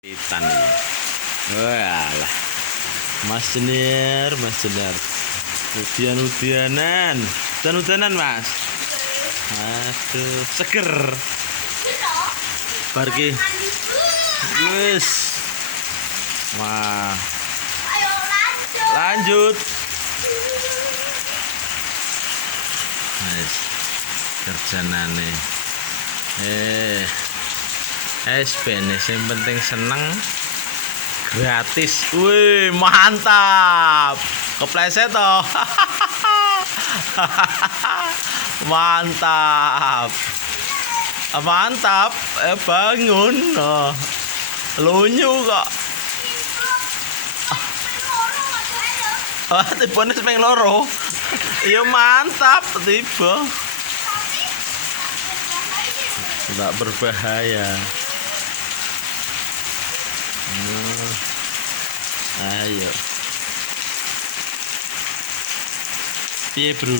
Pitan ini. Walah. Mas Senior. Hujan-hujanan. Hujan-hujanan, Mas. Aduh, seger. Barki. Wis. Wah. Ayo Lanjut. Wis. Kerjanane. Benes yang penting seneng gratis. Wih, mantap. Kepleset toh. Mantap. Mantap. Bangun. Oh. Lunyu kok. Tibane ping loro. Ya mantap tiba. Tidak berbahaya. Ayo. Piye, Bro?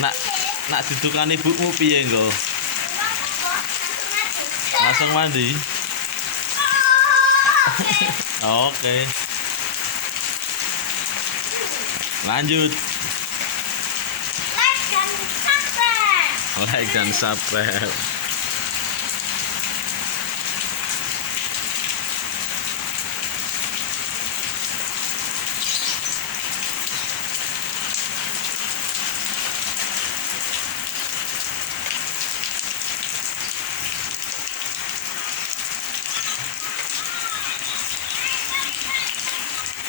Nak ditukani ibumu piye engko? Langsung mandi. Oke. Lanjut. Like dan subscribe. Like dan subscribe.